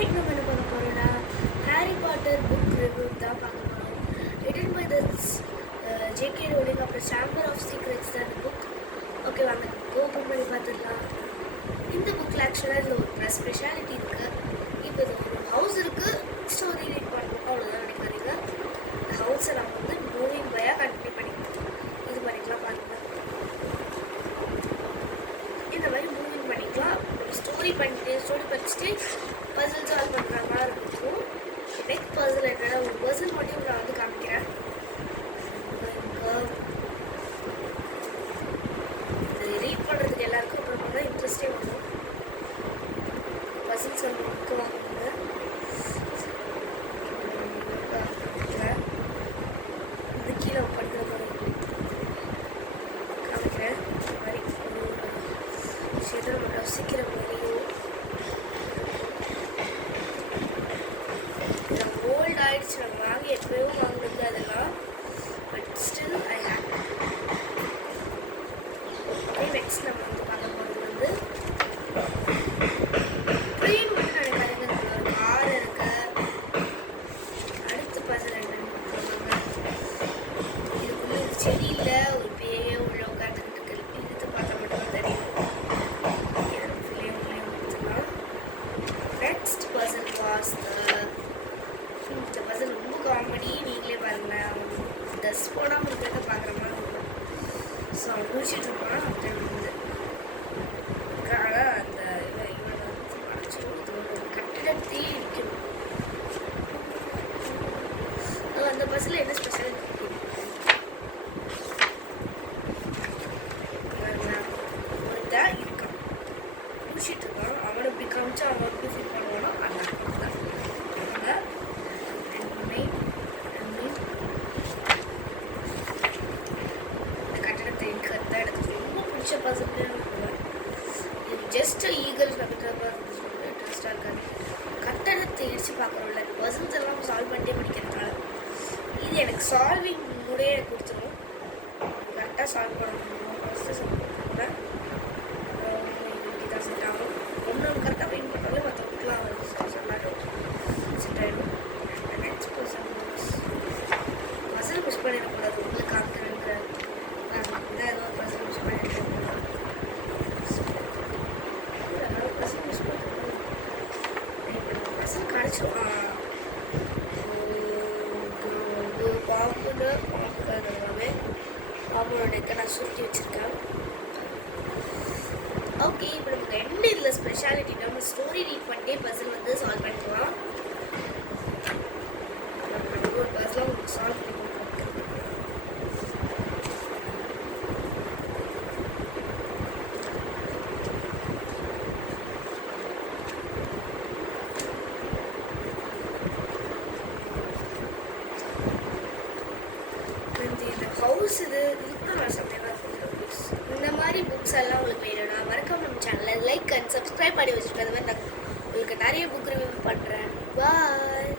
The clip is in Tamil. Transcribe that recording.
இன்னைக்கு நம்ம என்ன பார்க்க போறோம்னா ஹாரி பாட்டர் புக் ரிவ்யூ தான் பார்க்க போறோம். Written by this JK Rowling அப்புறம் சாம்பர் ஆஃப் சீக்ரெட்ஸ் தான் இந்த புக். ஓகே, வாங்க ஓப்பன் பண்ணி பார்த்துடலாம். இந்த புக்கில் ஆக்சுவலாக இதில் ஒரு ஸ்பெஷாலிட்டி இருக்குது. இப்போ இது ஒரு ஹவுஸ் இருக்குது, ஸ்டோரி ரீட் பண்ணணும் அவ்வளோதான் நினைக்காதீங்க. இந்த ஹவுஸை நம்ம வந்து மூவிங் பையாக கண்டினியூ பண்ணி இது பண்ணிக்கலாம். பாருங்க, இந்த மாதிரி மூவிங் பண்ணிக்கலாம். ஸ்டோரி படிச்சுட்டு பசில் சால்வ் பண்ணுற மாதிரி இருக்கும். நெக்ஸ்ட் பசில் என்னன்னா ஒரு பசில் மட்டும் நான் வந்து காமிக்கிறேன். இது ரீட் பண்ணுறதுக்கு எல்லாருக்கும் அப்புறம் தான் இன்ட்ரெஸ்டே வரும். பசில் சால்வ் புக்கு வாங்குங்க. இது கீழே படுக்கிற மாதிரி காமிக்கிறேன். இந்த மாதிரி ஒரு விஷயத்தை நம்ம ரசிக்கிற மாதிரியும் ஓல்ட் ஆயிடுச்சு. நம்ம வாங்கி எப்பயோ வாங்கினது அதெல்லாம், but still I have. Next நம்ம வந்து பார்க்க போகிறது வந்து ட்ரெயின் மட்டும் நினைக்காதீங்க. ஒரு கார் இருக்கு. அடுத்த பசல் என்னன்னு பார்ப்பாங்க. இதுக்குள்ள ஒரு செடியில் ஒரு பேயே உள்ள உட்காந்துக்கிட்டு இருக்கு. இழுத்து பார்த்தா மட்டும் தெரியும். நெக்ஸ்ட் பசல் வாஸ் இந்த பசல் ரொம்ப காமெடி. நீங்களே பாருங்களேன், ட்ரெஸ் போடாமல் இருக்கிறத பார்க்குற மாதிரி இருக்கும். ஸோ அவன் குளிச்சுட்டு இருப்பான். அப்படி வந்து அந்த இவனை வந்து மறைச்சிடும். இது ஒரு கட்டிடத்தையே இருக்கணும். அந்த பஸ்ஸில் என்ன ஸ்பெஷல் ஒருத்தான் இருக்கான், குளிச்சுட்டு இருக்கான். அவனை இப்படி காமிச்சு அவன் எப்படி ஃபீல் பண்ணுவானோ அதான் ஜஸ்ட் ஈகிள் இன்ட்ரெஸ்டாக இருக்காது. கட்டடத்தை இடிச்சு பார்க்குறோம்ல, இந்த பர்சன்ஸ் எல்லாம் சால்வ் பண்ணிட்டே படிக்கிறதுனால இது எனக்கு சால்விங் மூடே எனக்கு கொடுத்துரும். கரெக்டாக சால்வ் பண்ணணும். ஃபஸ்ட்டு சால்வ் பண்ணுறேன். இதான் செட் ஆகும். ஒன்று கரெக்டாக வெயிட் பண்ணாலே மற்றவங்களுக்குலாம் சொன்னாலும் செட் ஆகிடும். நெக்ஸ்ட் பர்சன் மிஸ் பண்ணிடக்கூடாது. உங்களுக்கு காமிக்கிறேங்கிற தான் ஏதோ ஒரு பர்சன் மிஸ் பண்ணிட்டு பாம்போட நான் சுருட்டி வச்சிருக்கேன். ஓகே, இப்போ நமக்கு என்ன இதில் ஸ்பெஷாலிட்டி, நம்ம ஸ்டோரி ரீட் பண்ணிட்டே பசில் வந்து சால்வ் பண்ணிக்கலாம். ஒரு பசில் உங்களுக்கு சால்வ் பண்ணி ஹவுஸ் இதுக்கும் நான் சமையலாக இருக்கும். இந்த மாதிரி புக்ஸ் எல்லாம் உங்களுக்கு வேணும்னா மறக்காம நம்ம சேனலை லைக் அண்ட் சப்ஸ்கிரைப் பண்ணி வச்சுட்டு, அது மாதிரி நான் உங்களுக்கு நிறைய புக் ரிவ்யூ பண்ணுறேன். பாய்.